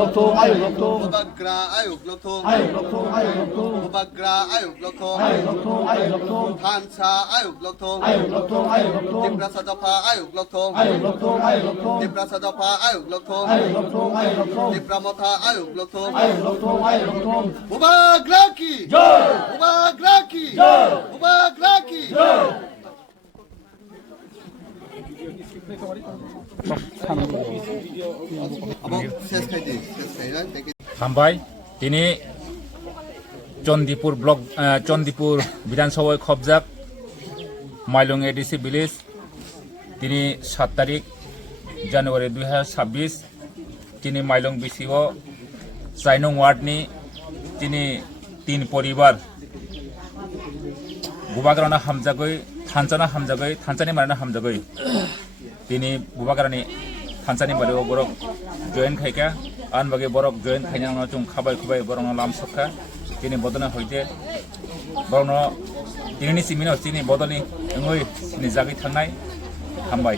Lokthong Ayuk Lokthong Bubagra Ayuk Lokthong Ayuk Lokthong Ayuk Lokthong Bubagra Ayuk Lokthong Ayuk Lokthong Ayuk Lokthong Thansa Ayuk Lokthong Ayuk Lokthong Ayuk Lokthong Diprasa Japa Ayuk Lokthong Ayuk Lokthong Ayuk Lokthong Diprasa Japa Ayuk Lokthong Ayuk Lokthong Ayuk Lokthong Dipramotha Ayuk Lokthong Ayuk Lokthong Ayuk Lokthong Bubagra ki Jai Bubagra ki Jai Bubagra ki Jai Abang শেষ খাইতে শেষ খাই না দেখি হামবাই তিনি চন্দিপুর block চন্দিপুর বিধানসভায় খবজাক Mailong ADC village তিনি 7 তারিখ জানুয়ারি 2026 তিনি মাইলং বিসিও 4 নং ওয়ার্ডনি তিনি 3 পরিবার বুবাগ্রানা হামজাগৈ থানচানা হামজাগৈ থানচানি মারনা হামজাগৈ তিনি বুবাগ্রানি থানচানি বারিও বরক জয়েন খাইকা आन बागे बरक जयन खाइना जों खाबाय खुबाय बरनो लाम सखा तिनि बदना होइते बरनो तिनि सिमिनो तिनि बदलनि ओइ नि जागै थांनाय हामबाय